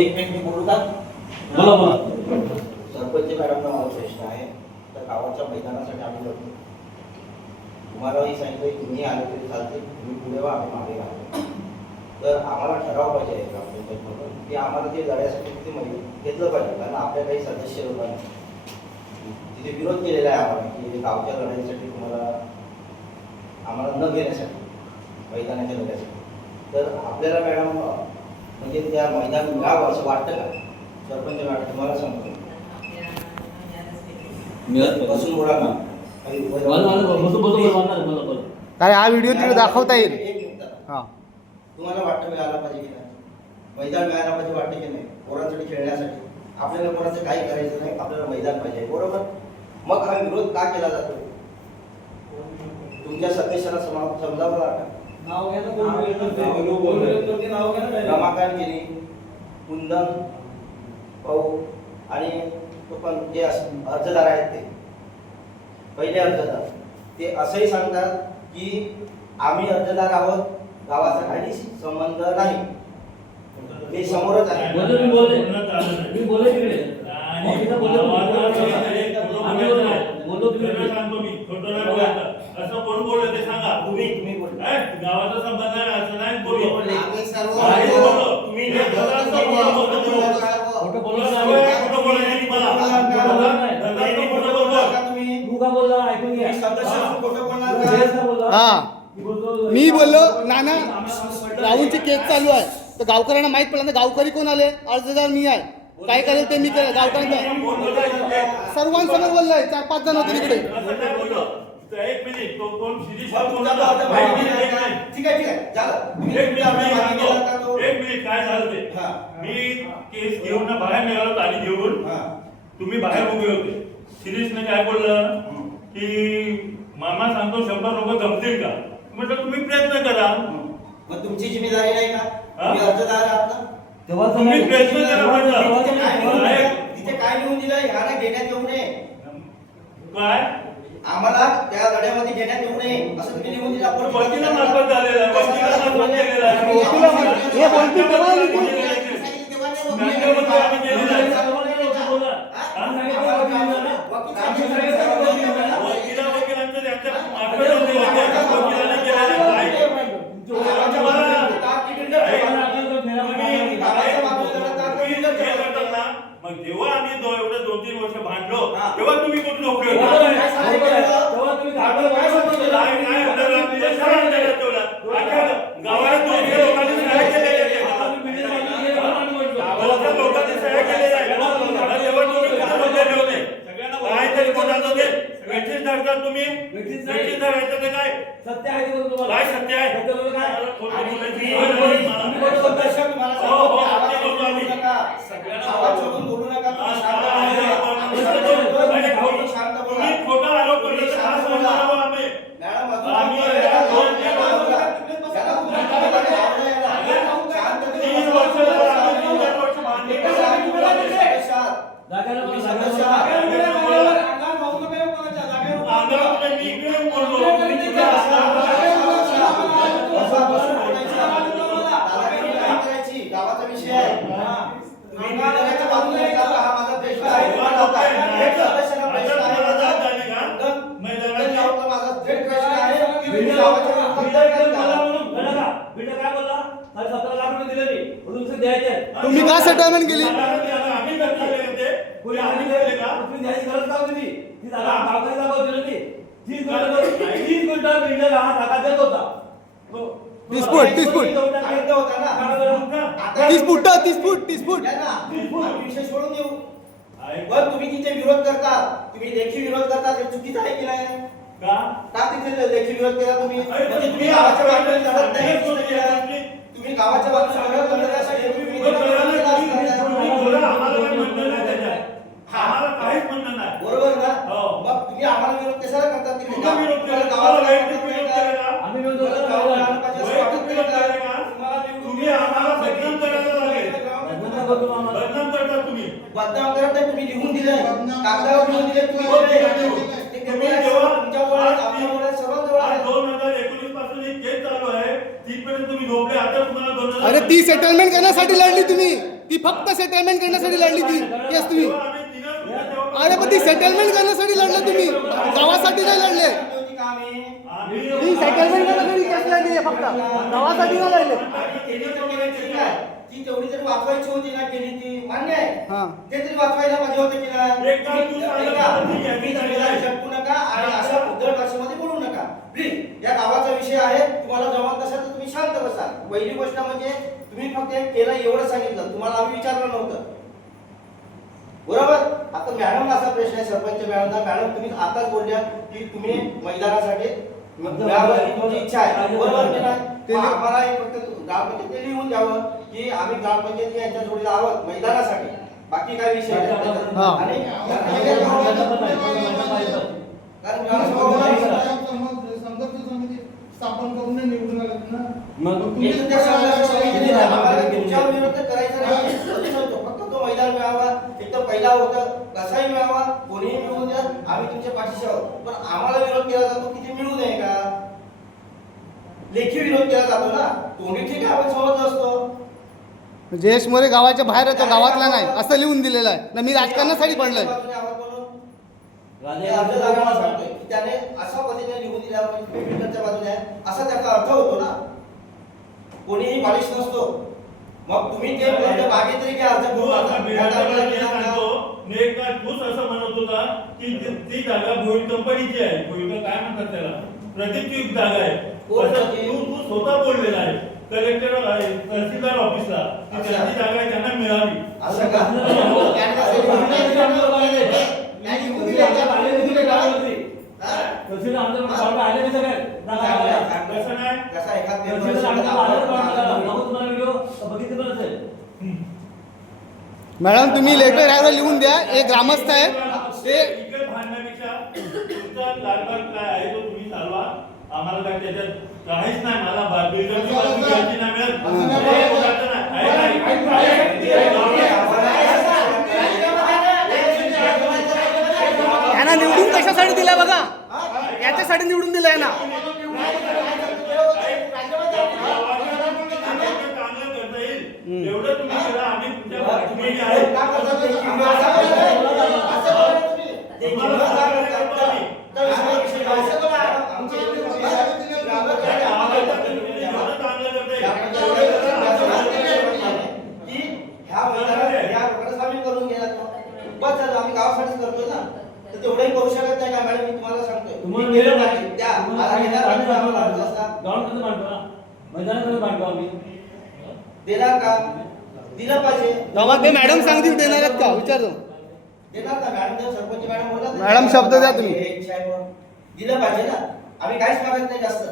एक मिनिट मी बोलू का? बोला बोला. सरपंच मॅडमला मला प्रश्न आहे. तर गावाच्या मैदानासाठी आम्ही लढतो. तुम्हालाही सांगितलं तुम्ही आले तरी चालते, तुम्ही पुढे वा, आम्ही मागे राहतो. तर आम्हाला ठराव पाहिजे आहे ग्रामपंचायतमधून की आम्हाला ते लढ्यासाठी तिथे मैदान घेतलं पाहिजे. कारण आपल्या काही सदस्य लोकांनी तिथे विरोध केलेला आहे आम्हाला की गावच्या लढाईसाठी आम्हाला न घेण्यासाठी मैदानाच्या लढ्यासाठी. तर आपल्याला मॅडम म्हणजे त्या मैदान मिळावं असं वाटतं का? सरपंच मॅडम तुम्हाला सांगतो बसून बोला ना. काय हा व्हिडिओ तिकडे दाखवता येईल? हां, तुम्हाला वाटतं मिळाला पाहिजे की नाही? मैदान मिळायला पाहिजे वाटतं की नाही? पोरांसाठी खेळण्यासाठी आपल्याला पोरांचं काही करायचं नाही, आपल्याला मैदान पाहिजे, बरोबर? मग हा विरोध का केला जातो? तुमच्या सदस्याला समजावं लागतं. रमाकांत गिरी, कुंदन भाऊ आणि तो पण जे अर्जदार आहेत ते पहिले अर्जदार ते असंही सांगतात की आम्ही अर्जदार आहोत, गावाचा काही संबंध नाही. हे समोरच आहे. असं कोण बोललं ते सांगा. तुम्ही बोल. गावाचा संबंध नाही असं नाही बोललो. आम्ही सर्व तुम्ही खोटं बोलला नाही. खोटं बोलला नाही मला. मी बोललो नाना राहूनची केस चालू आहे तर गावकऱ्यांना माहित पडलं ना गावकरी कोण आले, अर्जदार मी आहे, काय करेल ते मी करेल. गावकऱ्यांना सर्वांसमोर बोललोय, 4-5 जण होते तिकडे. एक मिनिट तो कोण शिरीष ठीक आहे झालं. एक मिनिट काय झालं ते मी केस घेऊन ना बाहेर निघालो ताली घेऊन. तुम्ही बाहेर उभे होते. शिरीषने काय बोललं की मामा सांगतो 100 लोक जमतील का? म्हटलं तुम्ही प्रयत्न करा. मग तुमची जिम्मेदारी नाही का? तुम्ही अर्जदार आहात ना, तेव्हा तुम्ही प्रयत्न करा. म्हटलं तिथे काय लिहून दिलं ह्याला घेण्यात येऊ नये, काय आम्हाला त्या लढ्यामध्ये घेण्यात येऊ नये असं तुम्ही लिहून दिलं. आपण वकिला मार्फत झालेला आहे. वकिला मार्फत केलेला आहे. हे बोलतील तेव्हा मग जेव्हा आम्ही एवढे 2-3 वर्ष भांडलो तेव्हा तुम्ही कुठे नोकरी गावाला लोकांनी सह्या केलेल्या तुम्ही काय सत्य आहे काय सत्य आहे? बोलू नका. तुम्ही खोटा आरोप गावाचा विषय आहे. तुम्ही का सेटलमेंट केली? तीस फूट 30 फूट विषय सोडून देऊ. पण तुम्ही तिथे विरोध करता, तुम्ही लेखी विरोध करता, ते चुकीचं आहे की नाही? का तिथे लेखी विरोध केला तुम्ही? म्हणजे तुम्ही गावाच्या बाजूने लढत नाही. तुम्ही गावाच्या बाजूने लढत करण्यासाठी तुम्ही बरोबर ना? मग तुम्ही आम्हाला विरोध कशाला करता? बदनाम करत नाही. तुम्ही लिहून दिले, कागदावर लिहून दिले. तुम्ही अरे ती सेटलमेंट करण्यासाठी लढली तुम्ही. ती फक्त सेटलमेंट करण्यासाठी लढली ती केस तुम्ही. तेव्हा आम्ही तिघं सुद्धा तेव्हा- अरे पण ती सेटलमेंट करण्यासाठी लढले तुम्ही, गावासाठी नाही लढले. होती का आम्ही? आम्ही- ती सेटलमेंट करण्यासाठी केस लढली आहे, फक्त गावासाठी नाही लढले. आणि केली तर केली काय? ती तेवढी तरी वाचवायची होती ना, केली ती मान्य आहे. हा. ते तरी वाचवायला पाहिजे होते की नाही? एक काम तू सांगितलं ऐका, तर ठीक आहे, तुम्ही मी जमिनीला सांगितलं. झटकू नका आणि अशा उद्धट भाषेमध्ये बोलू नका प्लीज. या गावाचा विषय आहे, तुम्हाला जमत नसेल तर तुम्ही शांत बसा. पहिली गोष्ट म्हणजे तुम्ही फक्त एक केलं एवढं सांगितलं, तुम्हाला आम्ही विचारलं नव्हतं, बरोबर. आता मॅडम असा प्रश्न आहे, सरपंच मॅडम तुम्ही आताच बोलल्या की तुम्ही मैदानासाठी मिळावं ही तुमची इच्छा आहे, बरोबर की नाही? मग आम्हाला एक फक्त ग्रामपंचायत ते लिहून द्यावं की आम्ही ग्रामपंचायत यांच्या जोडीला आहोत मैदानासाठी, बाकी काय विषय नाही. हा. आणि कारण संघर्ष समिती स्थापन करून निवडून आलेत ना. हे तर त्या सगळ्या सोयी दिल्या. आम्हाला तुमच्यावर विरोध करायचा नाही. फक्त तो मैदान मिळावा, एक तर पहिला होता कसाही मिळावा, कोणीही मिळवून द्या, आम्ही तुमच्या पाठीशी आहोत. पण आम्हाला विरोध केला जातो की ते मिळू नये का? लेखी विरोध केला जातो ना, तोंडी ठीक आहे, आपण समजत असतो. जयेश मोरे गावाच्या बाहेर येतो, गावातला नाही असं लिहून दिलेलं आहे ना. मी राजकारणासाठी पडलोय. सांगतोय की त्याने अशा पद्धतीने लिहून दिल्या पेमेंटच्या बाजूने आहे, असा त्याचा अर्थ होतो ना. कोणीही बालिश नसतो. मग तुम्ही ते बागे तरी काय अर्ज तू करू आता नका. बिहारला जे सांगतो, नेमका तूच असं म्हणत होता की ती जागा भोईर कंपनीची आहे. भोईर काय म्हणतात त्याला, प्रदीपची जागा आहे. कोण असं प्रदीप? तू स्वतः बोललेला आहे कलेक्टर तहसीलदार ऑफिसला की त्यांची जागा आहे, त्यांना मिळावी. असं का? त्यांनी लिहून दिलं, त्यांनी लिहून दिलं का? हा? कसं नाही कसा एखाद मॅडम तुम्ही लेटर ड्रायव्हर लिहून द्या. एक ग्रामस्थ आहे ते इकडे भांडण्यापेक्षा तुमचा कारभार काय आहे तो तुम्ही चालवा. आम्हाला काय त्याच्यात काहीच नाही. मला बिल्डरची बाजू घ्यायची नाही मिळत. हे बोलायचं नाही. यांना निवडून कशासाठी दिलाय बघा, याच्यासाठी निवडून दिलाय ना. चांगलं करता येईल एवढं तुम्ही करा. आम्ही तुमच्या पाठीशी आहे. आम्ही गावासाठीच करतोय ना, तर तेवढंही करू शकत नाही का मॅडम? मी तुम्हाला सांगतोय तुम्हाला मी केलं दिलं नाही. नाही. त्या तुम्हाला आता दिलं घेणार नाही. नाही, आम्हाला अर्ज असता. ग्राउंड कसं बांधतो ना, मैदानात कसं बांधतो आम्ही? देणार का? दिलं पाहिजे. तेव्हा ते मॅडम सांगतील देणार आहेत का विचारतो. देणार का मॅडम? तेव्हा सरपंच मॅडम बोलतात ना. मॅडम, शब्द द्या तुम्ही. हे इच्छा आहे म्हणून. दिलं पाहिजे ना. आम्ही काहीच मागत नाही जास्त.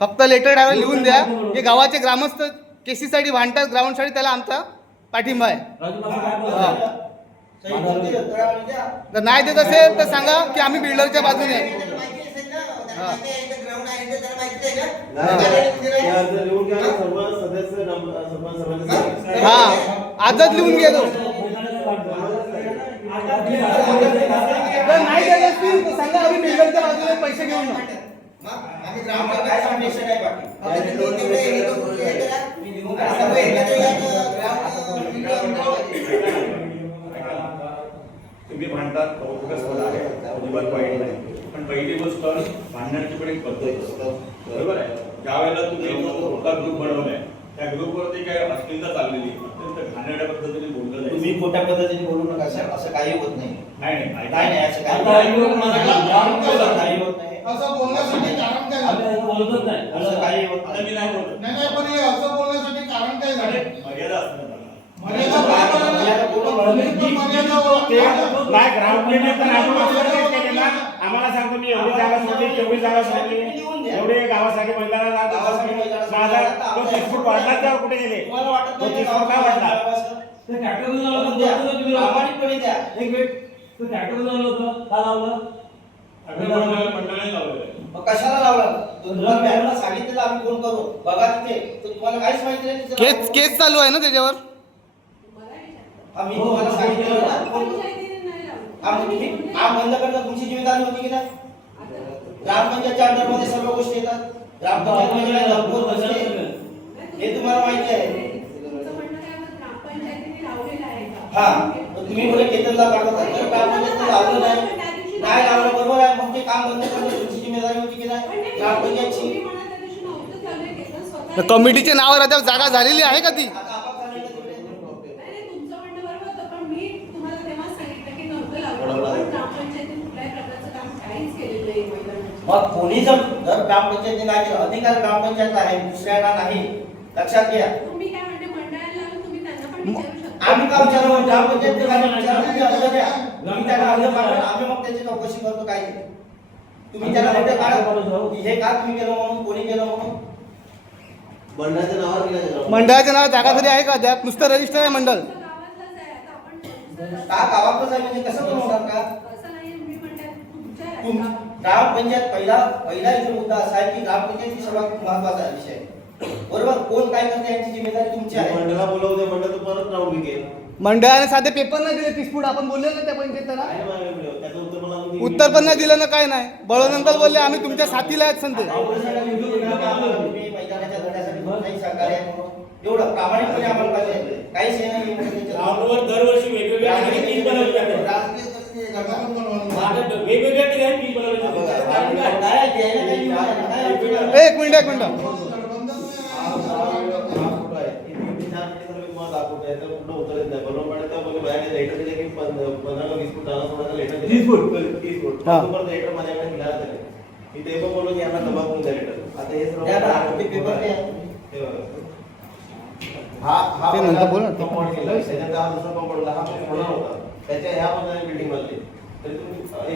फक्त लेटर ड्रायव्हर लिहून द्या की गावाचे ग्रामस्थ केसीसाठी भांडतात, ग्राउंडसाठी, त्याला आमचा पाठिंबा आहे. राजू मास्तर काय हा. बोलतो? सही कोणती आहे? तळावणी द्या. जर नाही देत असेल तर सांगा की आम्ही बिल्डरच्या बाजूने आहे. हा, आजच लिहून घे तो. जर नाही देत असतील तर सांगा आम्ही बिल्डरच्या बाजूने पैसे घेऊन ना. आम्ही ग्रामपंचायत काय सांगितलं नाही बाकी. मी लिहून तुम्ही भांडतात अजिबात वाईट नाही. पण पहिली गोष्ट भांडण्याची पण एक पद्धत असतं, बरोबर आहे. ज्या वेळेला तुम्ही मोठा ग्रुप बनवलाय त्या ग्रुपवरती काय अश्लीलता चाललेली, अत्यंत घाणेरड्या पद्धतीने बोललं जाईल. तुम्ही खोट्या पद्धतीने बोलू नका सर, असं काही होत नाही. नाही नाही असं काही आता नाही. एक लोक म्हणाला, काही होत नाही. असं बोलण्यासाठी कारण काय आम्ही झालं? असं बोलतच नाही. असं काही होत आता नाही. मी नाही बोलत. नाही नाही, पण हे असं बोलण्यासाठी कारण काय झालं? मर्यादा असतात त्याला. मर्यादा काय मर्यादा पूर्ण बोलण्याची? पण मर्यादा नाही ग्राउंड तर आपण असं केलं ना. आम्हाला सांगतो मी एवढी जागा सोडली, तेवढी जागा सोडली, एवढे गावासाठी मैदानाला माझा तो 30 फूट वाढला त्यावर कुठे गेले? तुम्हाला वाटत तो नाही 30 फूट का वाढला? ते ट्रॅक्टर लावलं द्या. होतं तुम्ही. प्रामाणिकपणे द्या. एक मिनिट, ते ट्रॅक्टर लावलं होतं का लावलं? आम्ही मंडळाने लावलेलं आहे. मग कशाला लावला? तुम्हाला मॅडमला सांगितलेलं आम्ही फोन करू बघा तिथे, तर तुम्हाला काहीच माहिती नाही तिचं केस नाव. केस चालू आहे ना त्याच्यावर. आम्ही तुम्हाला सांगितलं ना फोन. काम बंद करणं तुमची जिम्मेदारी होती की नाही? ग्रामपंचायतच्या अंडरमध्ये सर्व गोष्टी येतात. ग्रामपंचायत म्हणजे काय? घरपोच बसते. हे तुम्हाला माहिती आहे. हा तर तुम्ही बोले केतनला पाठवता तर ग्रामपंचायत लावलं नाही लावलं बरोबर आहे मग ते काम बंद करणं तुमची जिम्मेदारी होती की नाही ग्रामपंचायतची तर कमिटीच्या नावावर आता जागा झालेली आहे का ती? आता आपाप झालं का तिकडे? तुमचं म्हणणं बरोबर होतं, पण मी तुम्हाला तेव्हा सांगितलं की नव्हतं लावलं. पण ग्रामपंचायतीने कुठल्याही प्रकारचं काम काहीच केलेलं नाही मैदानात. मग कोणी जर ग्रामपंचायतीने नाही केलं अधिकार ग्रामपंचायत आहे दुसऱ्याला नाही लक्षात घ्या तुम्ही काय म्हणते मंडळाला लावून तुम्ही त्यांना पण विचारू शकता. आम्ही का विचारू ग्रामपंचायत तुम्ही त्यांना अर्ज पाठवा आम्ही मग त्याची चौकशी करतो काय ते. तुम्ही त्यांना म्हणते काढा हे का तुम्ही केलं म्हणून कोणी केलं म्हणून मंडळाच्या नावावर जागा तरी आहे का द्या नुसतं रजिस्टर आहे मंडळ. तुमचं गावातलंच आहे. आता आपण दुसरं- का गावातच आहे म्हणजे कसं बनवणार का असं नाही मी म्हणते तुमच्या आहे तुम का? ग्रामपंचायत पहिला इथे मुद्दा असा आहे की ग्रामपंचायत ही सर्वात महत्वाचा विषय बरोबर कोण काय करते याची जिम्मेदारी तुमची आहे मंडळाला बोलवते मंडळ तर परत राहून घे मंडळाने साधे पेपर नाही दिले पिसपूड आपण बोलले ना त्या पंचायतीला काय मागणी त्याचं उत्तर मला अजून उत्तर पण नाही दिलं ना काय नाही बळवंत बोलले आम्ही तुमच्या साथीला आहेत संते. तुम्ही मैदानाच्या धड्यासाठी नाही सहकार्य आहे म्हणून एवढं प्रामाणिकपणे आम्हाला पाहिजे काहीच हे नाही ग्राउंडवर दरवर्षी वेगवेगळ्या ठिकाणी पीच बनवली जाते. जगातून बनवायला. आता वेगवेगळ्या ठिकाणी पीच बनवली जाते. कारण काय? काय घ्यायला काही एक मिनिट तडबंदच नाही आहे. हा. ते नंतर बोल ना. त्याच्या ह्या बिल्डिंग मधले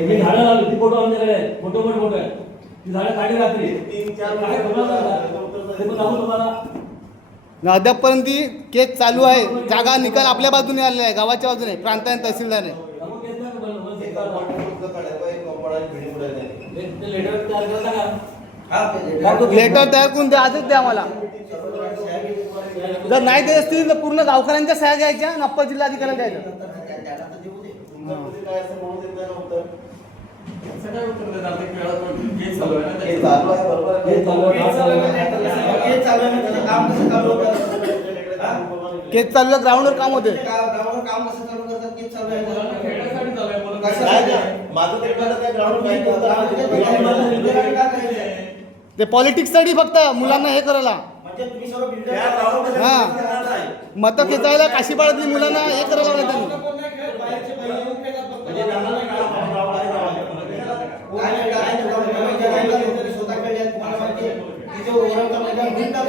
मी झाडं लावली ती फोटो आमच्याकडे आहे. फोटो पण फोटो आहे ती झाडं काढली रात्री तीन चार काय खबर नाही. ते पण दाखवतो तुम्हाला. अद्यापपर्यंत ती केस चालू आहे जागा निकाल आपल्या बाजूने आलेला आहे गावाच्या बाजूने प्रांताने तहसीलदारने दाखवून केस नाही का बनवलं? एक कंपाऊंड काढायचं एक कंपाऊंड बिल्डिंग उडायचं ते लेटर तयार करता का? लेटर तयार करून द्या आजच द्या आम्हाला जर नाही देत असतील तर पूर्ण गावकऱ्यांच्या सह्या घ्यायच्या आणि अप्पर जिल्हाधिकाऱ्याला द्यायचं. तुमच्यामध्ये काय असं म्हणून देत नाही नव्हतं असं काय उत्तर देणार? ते खेळात केस चालू आहे ना हे त्याची. चालू आहे बरोबर आहे. केस चालू आहे. केस चालू आहे त्याचं काम कसं चालू होतं केस चालू आहे ग्राउंडवर काम होते गावावर काम कसं चालू करतात केस चालू आहे खेळण्यासाठी चालू आहे. बोला. कसं नाही ना, माझं ते कळलं त्या ग्राउंड माहिती होतं. ते पॉलिटिक्ससाठी फक्त मुलांना हे करायला म्हणजे तुम्ही सर्व builder त्या ground मध्ये हा. करणार नाही. मतं खेचायला काशीपाड्यातली मुलांना हे करायला लावलं त्यांनी म्हणजे त्यांना नाही का, आपण ground आहे गावाला. काय नाही, काय नाही, काय नाही, तरी स्वतः खेळले तुम्हाला माहिती आहे तिथे ओव्हरऑलचा मैदान होईल ना तो.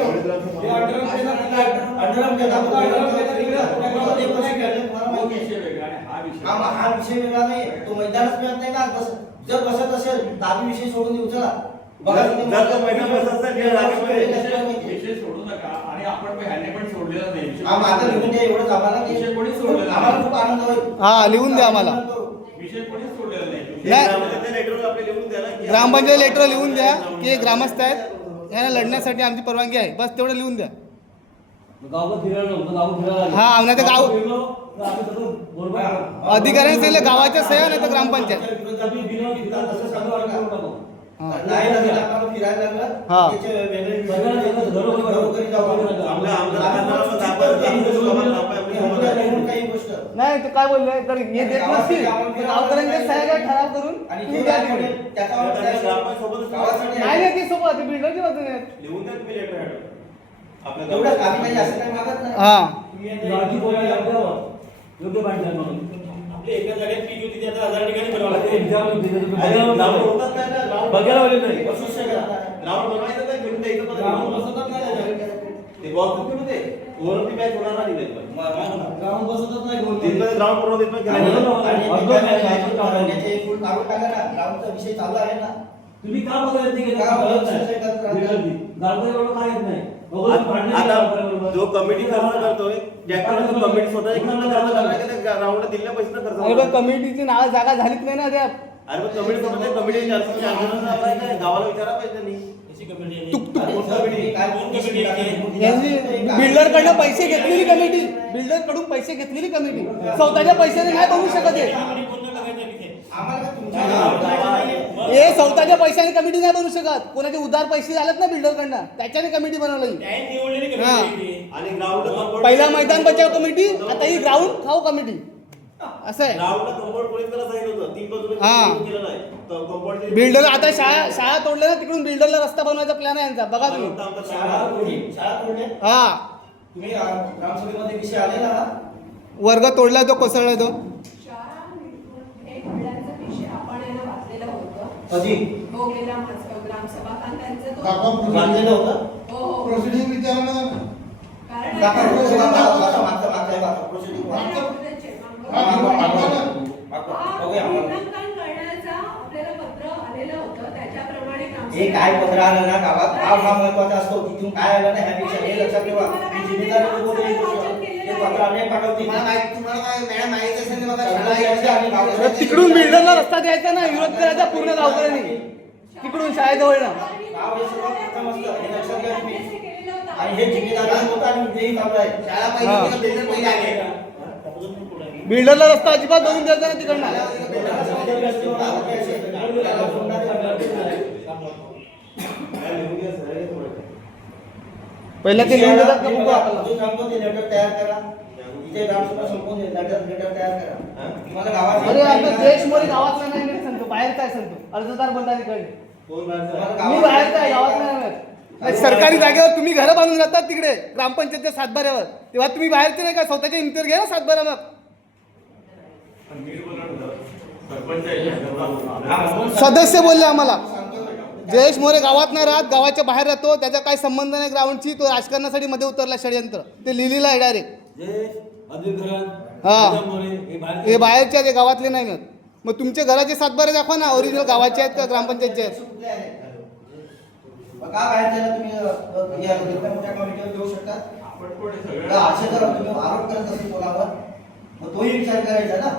अंडरआर्म खेळतात, तो मैदान खेळतात, ते कसे खेळले तुम्हाला माहिती आहे. विषय वेगळा आहे. हा विषय हा विषय वेगळा नाही तो मैदानच मिळत नाही ना जर बसत असेल दाबी विषय सोडून देऊ चला बघा तुम्ही जर तो मैदान बसत असेल, खेळ राखीव आहे. विषय सोडू नका आणि आपण ह्याने पण सोडलेला नाही विषय. आता लिहून द्या एवढंच आम्हाला की विषय कोणीच सोडलेला नाही. आम्हाला खूप आनंद होईल हा लिहून द्या आम्हाला विषय कोणीच सोडलेला नाही. नाही. ग्रामपंचायत लेटरवर आपले लिहून द्या ना की ग्रामपंचायत लेटर लिहून द्या की हे ग्रामस्थ आहेत यांना लढण्यासाठी आमची परवानगी आहे बस तेवढं लिहून द्या. गावात फिरायला नव्हतं गावात फिरायला हा, नाही तर गाव- फिरलो तर आम्ही सगळं बरोबर आहे. अधिकाऱ्यांनी सांगितलं गावाच्या सह्या नाही तर ग्रामपंचायत आम्ही बिना विचारता तसं सगळं आम्ही करून टाकू. हा. नाही लागलं आपल्याला फिरायला लागलं हा. त्याचे वेगळे सगळ्यांना सगळं घरोघरी जाऊ आपण. आमच्या आमदारांना दाखवा, काही गोष्ट नाही ते काय बोलले तर हे देत नसतील तर गावकऱ्यांच्या सह्या घ्या ठराव करून आणि तुम्ही जे द्या काय तिकडे. त्याच्यावर गावासाठी नाही नाही ते सोबत ते बिल्डरची बाजूने आहेत. लिहून द्या तुम्ही लेटर आपल्या एवढं आम्ही काही असं काही मागत नाही हा गावची पोरं लागल्यावर योग्य बांधणार म्हणून. आपल्या एका जागेत पीच होती ती आता 1000 ठिकाणी बनवावं मला लागते. ते विचारलं होतं, ते अरे, बघायला ground होतं. होतात काय ना, ground बघायला आले नाही. ग्राउंड बनवायचं नाही, घेऊन द्यायचं पण ग्राउंड नाही. बसवतात नाही त्याच्यात. ते बॉक्स घेऊन दे वरती मॅच होणार नाही दिले पण ग्राउंड बसवतात नाही कोण. तिथलं ग्राउंड पूर्ण देत नाही आणि- केलं. आणि अर्धवट त्या आहे, match अर्धवट आहे. काढण्याचे फुल काढून टाका ना ग्राउंडचा विषय चालू आहे ना तुम्ही का बघायला ते गेले? का बघायला कळत नाही. विषय करत राहता? बिल्डरची. गावकरी एवढं काय येत नाही. बघून भांडणं नाही आता गावकऱ्यांबरोबर. जो कमिटी खर्च करतोय ट्रॅक्टर कमिटी स्वतः एक खर्च करणार का त्या ग्राउंड दिल्या पैसे खर्च अरे करणार? पण कमिटीची नाव जागा झालीच नाही ना अद्याप. अरे पण कमिटी स्वतः कमिटी गावाला विचारा पाहिजे त्यांनी अशी कमिटी आहे. तुक तुक काय कोण कमिटी आहे? यांनी बिल्डरकडनं पैसे घेतलेली कमिटी बिल्डरकडून पैसे घेतलेली कमिटी स्वतःच्या पैशाने नाही बनवू शकत आहे. कमिटी कोणतं टाकायचं आहे तिथे? आम्हाला काय तुमच्या हे स्वतःच्या पैशाने कमिटी नाही बनवू शकत. कोणाचे उधार पैसे झालेत ना बिल्डरकडनं, त्याच्याने कमिटी बनवली. हा. आणि ग्राउंड पहिला मैदान बचाव कमिटी, आता ही ग्राउंड खाऊ कमिटी असं आहे. ग्राउंडला कंपाऊंड पोलीस करायला सांगितलं होतं, 3 बाजूने हा. केलं नाही. तर कंपाऊंड बिल्डर आता शाळा तोडल्या ना, तिकडून बिल्डरला रस्ता बनवायचा प्लॅन आहे यांचा. बघा तुम्ही. शाळा तोडले हा, तुम्ही ग्रामसभेमध्ये विषय आले ना. वर्ग तोडला तो, कोसळला तो. शाळा हे घडल्याचा विषय आपण याला वाचलेलं होतं. कधी हो, गेल्या ग्रामसभा कारण त्यांचं तो काका बांधलेलं होतं. हो प्रोसिडिंग विचारलं कारण काका, नाही, प्रोसिडिंग हा मूल्यांकन करण्याचा आपल्याला पत्र आलेलं होतं, त्याच्याप्रमाणे हे काय पत्र आलं ना गावात, हा महत्वाचा असतो. तिथून काय आलं ना ह्यापेक्षा हे लक्षात ठेवा. ही जिम्मेदारी लोकं हे पत्र आले पाठवतील. तुम्हाला काय मॅडम माहिती असेल ना तर तिकडून बिल्डरला रस्ता द्यायचा ना, विरोध करायचा पूर्ण गावकऱ्यांनी तिकडून शाळेजवळनं. गाव हे सर्वात प्रथम असतं, हे लक्षात घ्या तुम्ही. आणि हे जिम्मेदारी होतं आणि उद्याही चालू आहे. शाळा हा. बिल्डर पहिले आले. बिल्डरला रस्ता अजिबात बनवून द्यायचा ना तिकडनं. पहिला ते लिहून देतात का बुका? अजून सांगतो ते लेटर तयार करा. इथे ग्रामसभा संपवून लेटर तयार करा. तुम्हाला गावात अरे आता देश मोरे गावातला नाही मी सांगतो, बाहेरचा आहे सांगतो. अर्जदार बंधारीकडे मी बाहेरचा आहे, गावातला नाही. सरकारी जागेवर तुम्ही घरं बांधून जातात तिकडे ग्रामपंचायतच्या सातबाऱ्यावर, तेव्हा तुम्ही बाहेरचे नाही का, स्वतःच्या हिमतीवर घ्या ना सातबारा. मग सदस्य बोलले आम्हाला जयेश मोरे गावात नाही राहत, गावाच्या बाहेर राहतो, त्याचा काही संबंध नाही ग्राउंडची, तो राजकारणासाठी मध्ये उतरला षडयंत्र. ते लिहिलेलं आहे डायरेक्ट. हा, हे बाहेरचे ते गावातले नाही मिळत. मग तुमच्या घराचे सातबारे दाखवा ना, ओरिजिनल गावाचे आहेत का ग्रामपंचायतचे आहेत. का बाहेर त्याला तुम्ही या मोठ्या कमिटीवर देऊ शकता. असे जर तुम्ही आरोप करत असेल कोणावर, मग तोही विचार करायचा ना.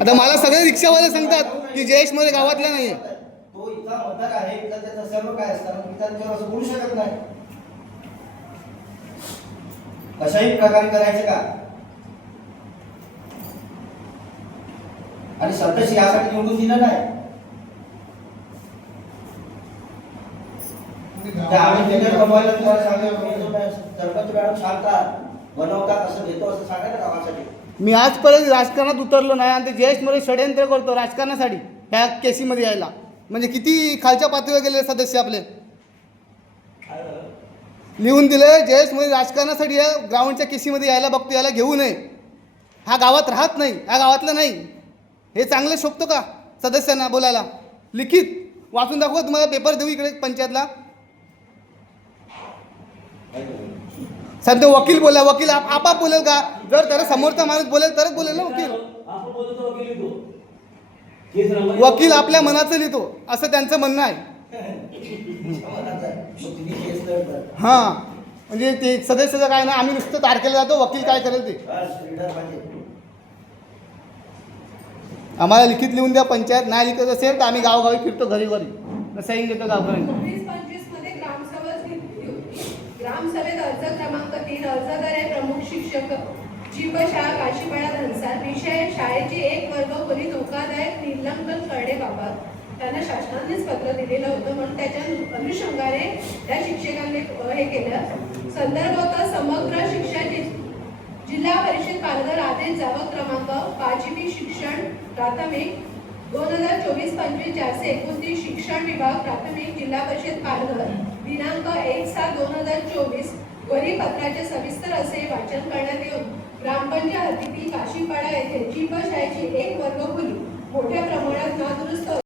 आता मला सगळे रिक्षावाले सांगतात की जयेश मोरे गावातला नाहीये. तो इथला मतदार आहे, इथला त्याचं सर्व काय असतं, तुम्ही त्याच्यावर असं बोलू शकत नाही. कशाही प्रकारे करायचं का. आणि सदस्य यासाठी निवडून दिलं नाही. आम्ही त्याच्यात कमवायला तुम्हाला सांगितलं, सरपंच मॅडम सांगतात बनवतात असं देतो असं सांगा ना गावासाठी. मी आजपर्यंत राजकारणात उतरलो नाही आणि ते जयेश मोरे षडयंत्र करतो राजकारणासाठी ह्या केसीमध्ये यायला. म्हणजे किती खालच्या पातळीवर गेले सदस्य आपले. लिहून दिले जयेश मोरे राजकारणासाठी या ग्राउंडच्या केसीमध्ये यायला बघतो, याला घेऊ नये, हा गावात राहत नाही, हा गावातला नाही. हे चांगलं शोभतं का सदस्यांना बोलायला. लिखित वाचून दाखवा, तुम्हाला पेपर देऊ इकडे पंचायतला. सांगतो वकील बोला, वकील आपाप बोलेल का. जर त्याला समोरचा माणूस बोलेल तरच बोलेल ना वकील. वकील आपल्या मनाचं लिहितो असं त्यांचं म्हणणं आहे. हां, म्हणजे ते सदस्याचं काय ना, आम्ही नुसतं तारखेला जातो, वकील काय करेल ते. आम्हाला लिखित लिहून द्या पंचायत. नाही लिखत असेल तर आम्ही गावोगावी फिरतो, घरी घरी सही घेतो गावकऱ्यांना. 20-25 मध्ये ग्रामसभा झाली होती. ग्रामसभेत अर्ज क्रमांक 3 अर्जदार आहे प्रमुख शिक्षक जीप शाळा काशीपाडा धनसार. विषय शाळेची 1 वर्ग खोली धोकादायक निलंबन करण्याबाबत त्यांना शासनानेच पत्र दिलेलं होतं, म्हणून त्याच्या अनुषंगाने त्या शिक्षकांनी हे केलं. संदर्भ होता समग्र शिक्षा जिल्हा परिषद पालघर आदेश जावक क्रमांक 5वी शिक्षण प्राथमिक 2024-25 429 शिक्षण विभाग प्राथमिक जिल्हा परिषद पालघर दिनांक 1/7/2024. वरील पत्राचे सविस्तर असे वाचन करण्यात येऊन ग्रामपंचायत हद्दीतील काशीपाडा येथे जीप शाळेची